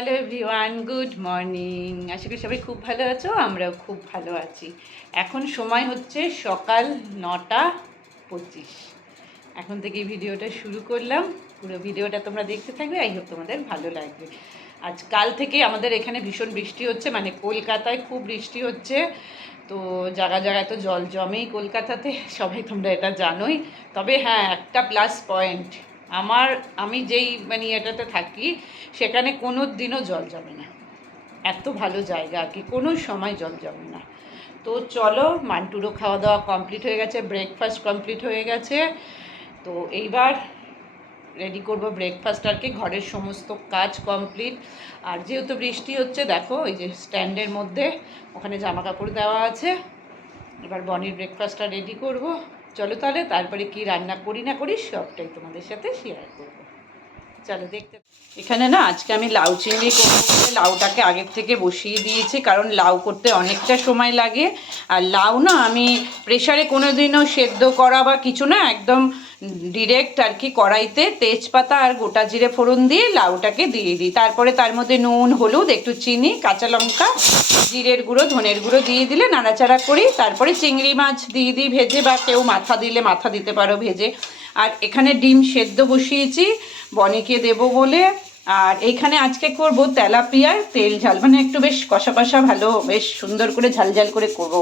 Hello everyone, good morning. আশা করি সবাই খুব ভালো আছো, আমরাও খুব ভালো আছি। এখন সময় হচ্ছে সকাল 9:25। এখন থেকেই ভিডিওটা শুরু করলাম। পুরো ভিডিওটা তোমরা দেখতে থাকবে, আই হোপ তোমাদের ভালো লাগবে। আজ কাল থেকে আমাদের এখানে ভীষণ বৃষ্টি হচ্ছে, মানে কলকাতায় খুব বৃষ্টি হচ্ছে। তো জায়গা জায়গায় তো জল জমেই কলকাতাতে, সবাই তোমরা এটা জানোই। তবে হ্যাঁ, একটা প্লাস পয়েন্ট, আমি যেই মানে এটাতে থাকি সেখানে কোনো দিনও জল জমে না। এত ভালো জায়গা আর কি, কোনো সময় জল জমে না। তো চলো, মান্টুরও খাওয়া দাওয়া কমপ্লিট হয়ে গেছে, ব্রেকফাস্ট কমপ্লিট হয়ে গেছে। তো এইবার রেডি করব ব্রেকফাস্ট আর কি, ঘরের সমস্ত কাজ কমপ্লিট। আর যেহেতু বৃষ্টি হচ্ছে, দেখো এই যে স্ট্যান্ডের মধ্যে ওখানে জামা কাপড় দেওয়া আছে। এবার বনির ব্রেকফাস্টটা রেডি করব। চলো তাহলে, তারপরে কি রান্না করি না করি সবটাই তোমাদের সাথে শেয়ার করবো। চলো দেখতে। এখানে না আজকে আমি লাউ চিংড়ি করবো বলে লাউটাকে আগের থেকে বসিয়ে দিয়েছি, কারণ লাউ করতে অনেকটা সময় লাগে। আর লাউ না আমি প্রেশারে কোনো দিনও সেদ্ধ করা বা কিছু না, একদম ডিরেক্ট আর কি কড়াইতে তেজপাতা আর গোটা জিরে ফোড়ন দিয়ে লাউটাকে দিয়ে দিই। তারপরে তার মধ্যে নুন, হলুদ, একটু চিনি, কাঁচা লঙ্কা, জিরের গুঁড়ো, ধনের গুঁড়ো দিয়ে দিলে নাড়াচাড়া করি। তারপরে চিংড়ি মাছ দিয়ে দিই ভেজে, বা কেউ মাথা দিলে মাথা দিতে পারো ভেজে। আর এখানে ডিম সেদ্ধ বসিয়েছি বনিকে দেবো বলে। আর এইখানে আজকে করব তেলাপিয়ার তেল ঝাল, মানে একটু বেশ কষা কষা, ভালো বেশ সুন্দর করে ঝাল ঝাল করে করব।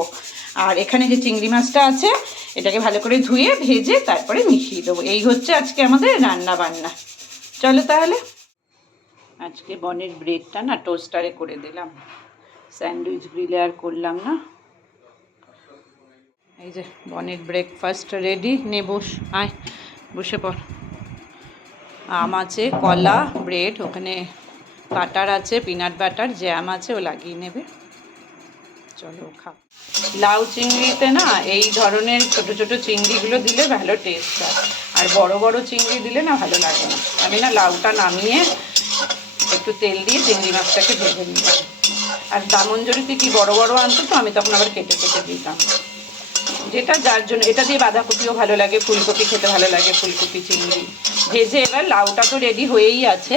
আর এখানে যে চিংড়ি মাছটা আছে এটাকে ভালো করে ধুয়ে ভেজে তারপরে মিশিয়ে দেবো। এই হচ্ছে আজকে আমাদের রান্না বান্না। চলো তাহলে। আজকে বনের ব্রেডটা না টোস্টারে করে দিলাম, স্যান্ডউইচ গ্রিলে আর করলাম না। এই যে বনের ব্রেকফাস্ট রেডি, নে বস, আয় বসে পড়। আম আছে, কলা, ব্রেড, ওখানে বাটার আছে, পিনাট বাটার, জ্যাম আছে, ও লাগিয়ে নেবে। চলো খা। লাউ চিংড়িতে না এই ধরনের ছোট ছোট চিংড়িগুলো দিলে ভালো টেস্ট হয়, আর বড় বড় চিংড়ি দিলে না ভালো লাগে না। আমি না লাউটা নামিয়ে একটু তেল দিয়ে চিংড়ি মাছটাকে ভেজে নিলাম। আর দামনজরিতে কি বড় বড় আনতো, তো আমি তখন আবার কেটে কেটে দিতাম, যেটা যার জন্য। এটা দিয়ে বাঁধাকপিও ভালো লাগে, ফুলকপি খেতে ভালো লাগে, ফুলকপি চিংড়ি ভেজে। এবার লাউটা তো রেডি হয়েই আছে,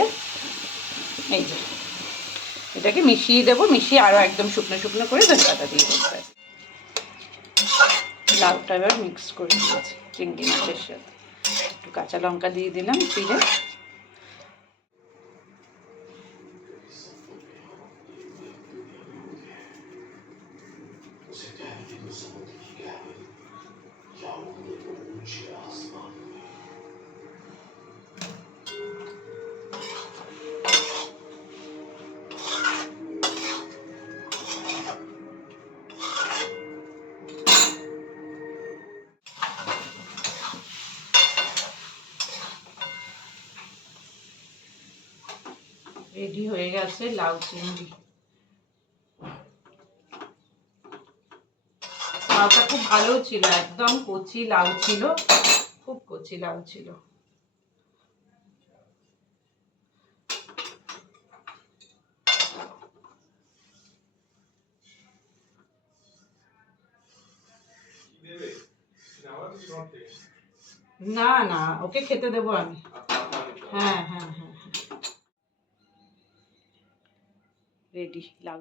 এই যে এটাকে মিশিয়ে দেবো, মিশিয়ে আরও একদম শুকনো শুকনো করে ধনেপাতা দিয়ে দেবো। লাউটা এবার মিক্স করে দিয়েছি চিংড়ি মাছের সাথে, একটু কাঁচা লঙ্কা দিয়ে দিলাম চিড়ে। রেডি হয়ে গেছে লাউ চিংড়ি। লাউটা খুব ভালো ছিল, একদম কচি লাউ ছিল, খুব কচি লাউ ছিল। না না, ওকে খেতে দেবো আমি। হ্যাঁ হ্যাঁ হ্যাঁ হ্যাঁ, রেডি লাউ।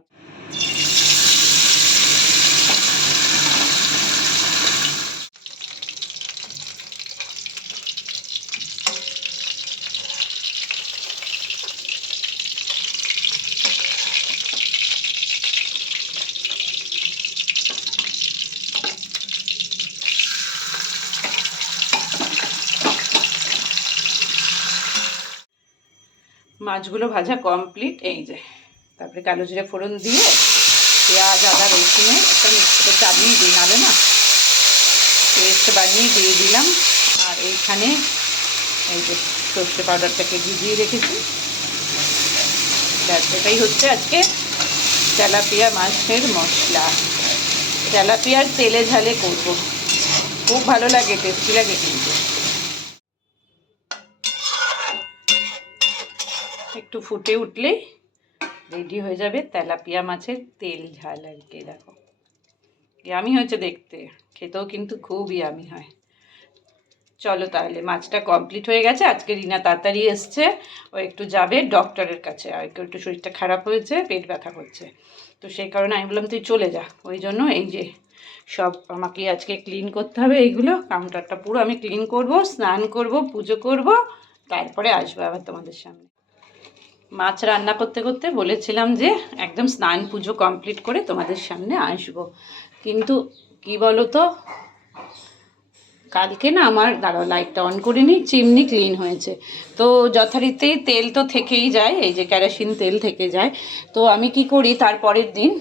মাছগুলো ভাজা কমপ্লিট, এই যে। তারপরে কালো জিরে ফোড়ন দিয়ে পেঁয়াজ, আদা, রসুনের একটা মিক্সিতে চালিয়ে দিই, নালে না পেস্ট বানিয়ে দিয়ে দিলাম। আর এইখানে এই যে সর্ষে পাউডারটাকে ভিজিয়ে রেখেছি। ব্যাস, এটাই হচ্ছে আজকে তেলাপিয়া মাছের মশলা। তেলাপিয়ার তেলে ঝালে করব, খুব ভালো লাগে, টেস্টি লাগে কিন্তু। একটু ফুটে উঠলেই রেডি হয়ে যাবে তেলাপিয়া মাছের তেল ঝাল আর কি। দেখো ইয়ামি হয়েছে দেখতে, খেতেও কিন্তু খুব ইয়ামি হয়। চলো তাহলে, মাছটা কমপ্লিট হয়ে গেছে। আজকে রিনা তাড়াতাড়ি এসছে, ও একটু যাবে ডক্টরের কাছে, আর একটু শরীরটা খারাপ হয়েছে, পেট ব্যথা করছে, তো সেই কারণে আমি বললাম তুই চলে যা। ওই জন্য এই যে সব আমাকে আজকে ক্লিন করতে হবে, এইগুলো কাউন্টারটা পুরো আমি ক্লিন করব, স্নান করব, পুজো করব, তারপরে আসবো আবার তোমাদের সামনে। মাছ রান্না করতে করতে বলেছিলাম যে একদম স্নান পুজো কমপ্লিট করে তোমাদের সামনে আসবো, কিন্তু কি বলো তো, কালকে না আমার, দাঁড়াও লাইটটা অন করিনি, চিমনি ক্লিন হয়েছে, তো যথারীতি তেল তো থেকেই যায়, এই যে কেরোসিন তেল থেকে যায়, তো আমি কি করি তার পরের দিন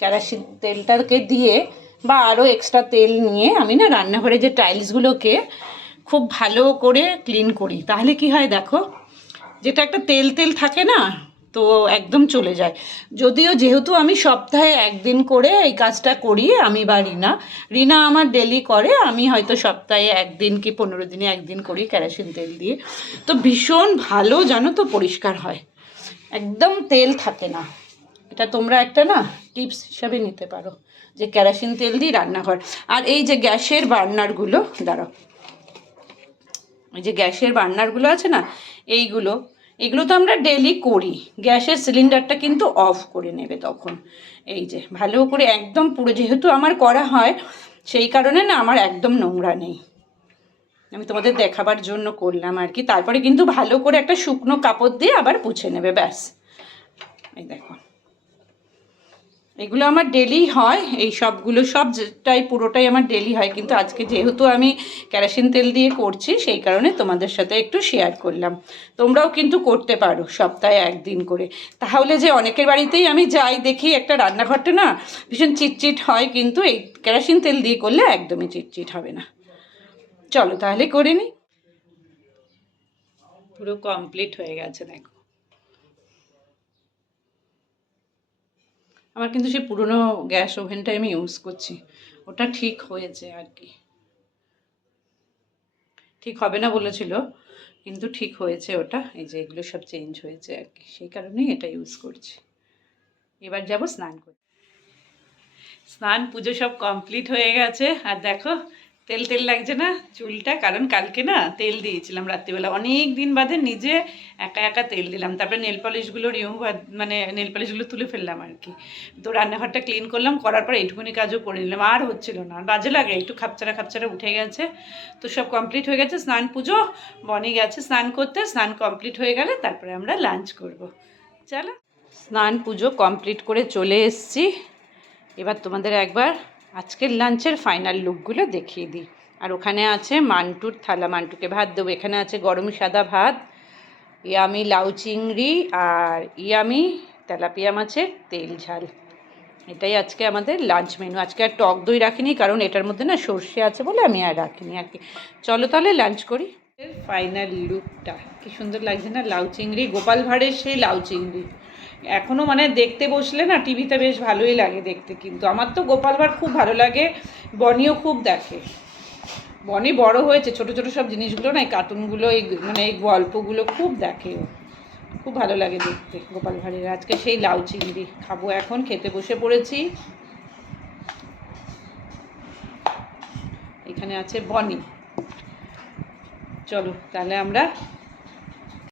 কেরোসিন তেলটাকে দিয়ে বা আরও এক্সট্রা তেল নিয়ে আমি না রান্নাঘরে যে টাইলসগুলোকে খুব ভালো করে ক্লিন করি, তাহলে কি হয় দেখো, যেটা একটা তেল তেল থাকে না, তো একদম চলে যায়। যদিও যেহেতু আমি সপ্তাহে একদিন করে এই কাজটা করি, আমি বা রিনা, রিনা আমার ডেলি করে, আমি হয়তো সপ্তাহে একদিন কি 15 দিনে একদিন করি কেরোসিন তেল দিয়ে, তো ভীষণ ভালো জানো তো, পরিষ্কার হয়, একদম তেল থাকে না। এটা তোমরা একটা না টিপস হিসাবে নিতে পারো, যে কেরোসিন তেল দিয়ে রান্নাঘর। আর এই যে গ্যাসের বার্নারগুলো, দাঁড়াও, এই যে গ্যাসের বার্নারগুলো আছে না, এগুলো তো আমরা ডেলি করি, গ্যাসের সিলিন্ডারটা কিন্তু অফ করে নেবে তখন, এই যে ভালো করে একদম পুরো, যেহেতু আমার করা হয় সেই কারণে না আমার একদম নোংরা নেই, আমি তোমাদের দেখাবার জন্য করলাম আর কি। তারপরে কিন্তু ভালো করে একটা শুকনো কাপড় দিয়ে আবার মুছে নেবে, ব্যাস। এই দেখো, এগুলো আমার ডেলি হয়, এই সবগুলো সবটাই পুরোটাই আমার ডেলি হয়, কিন্তু আজকে যেহেতু আমি কেরোসিন তেল দিয়ে করছি সেই কারণে তোমাদের সাথে একটু শেয়ার করলাম। তোমরাও কিন্তু করতে পারো সপ্তাহে একদিন করে, তাহলে যে অনেকের বাড়িতেই আমি যাই দেখি একটা রান্নাঘরটা না ভীষণ চিটচিট হয়, কিন্তু এই কেরোসিন তেল দিয়ে করলে একদমই চিটচিট হবে না। চলো তাহলে করে নিই। পুরো কমপ্লিট হয়ে গেছে দেখো, আমার কিন্তু সেই পুরনো গ্যাস ওভেনটাই আমি ইউজ করছি, ওটা ঠিক হয়েছে আর কি, ঠিক হবে না বলেছিল কিন্তু ঠিক হয়েছে ওটা, এই যে এগুলো সব চেঞ্জ হয়েছে আর কি, সেই কারণেই এটা ইউজ করছি। এবার যাব স্নান করতে। স্নান পুজো সব কমপ্লিট হয়ে গেছে, আর দেখো তেল তেল লাগছে না চুলটা, কারণ কালকে না তেল দিয়েছিলাম রাত্রিবেলা, অনেক দিন বাদে নিজে একা একা তেল দিলাম, তারপরে নেল পলিশগুলো মানে নেল পলিশগুলো তুলে ফেললাম আর কি, তো রান্নাঘরটা ক্লিন করলাম, করার পর এইটুকুনি কাজও করে নিলাম, আর হচ্ছিল না, বাজে লাগে, একটু খাপচারা খাপচারা উঠে গেছে, তো সব কমপ্লিট হয়ে গেছে। স্নান পুজো, বনি গেছে স্নান করতে, স্নান কমপ্লিট হয়ে গেলে তারপরে আমরা লাঞ্চ করব। চলো, স্নান পুজো কমপ্লিট করে চলে এসেছি, এবার তোমাদের একবার আজকের লাঞ্চের ফাইনাল লুকগুলো দেখিয়ে দিই। আর ওখানে আছে মান্টুর থালা, মান্টুকে ভাত দেবো, এখানে আছে গরম সাদা ভাত, ইয়ামি লাউ চিংড়ি, আর ইয়ামি তেলাপিয়া মাছের তেল ঝাল, এটাই আজকে আমাদের লাঞ্চ মেনু। আজকে আর টক দই রাখিনি, কারণ এটার মধ্যে না সর্ষে আছে বলে আমি আর রাখিনি আর কি। চলো তাহলে লাঞ্চ করি। ফাইনাল লুকটা কি সুন্দর লাগছে না, লাউ চিংড়ি, গোপাল ভাঁড়ের সেই লাউ চিংড়ি, এখনও মানে দেখতে বসলে না টিভিতে বেশ ভালোই লাগে দেখতে, কিন্তু আমার তো গোপাল ভাঁড় খুব ভালো লাগে, বনিও খুব দেখে, বনি বড় হয়েছে, ছোট ছোট সব জিনিসগুলো না, এই কার্টুনগুলো, এই মানে এই গল্পগুলো খুব দেখে ও, খুব ভালো লাগে দেখতে গোপাল ভাঁড়ের। আজকে সেই লাউ চিংড়ি খাবো, এখন খেতে বসে পড়েছি। এখানে আছে বনি, চলো তাহলে আমরা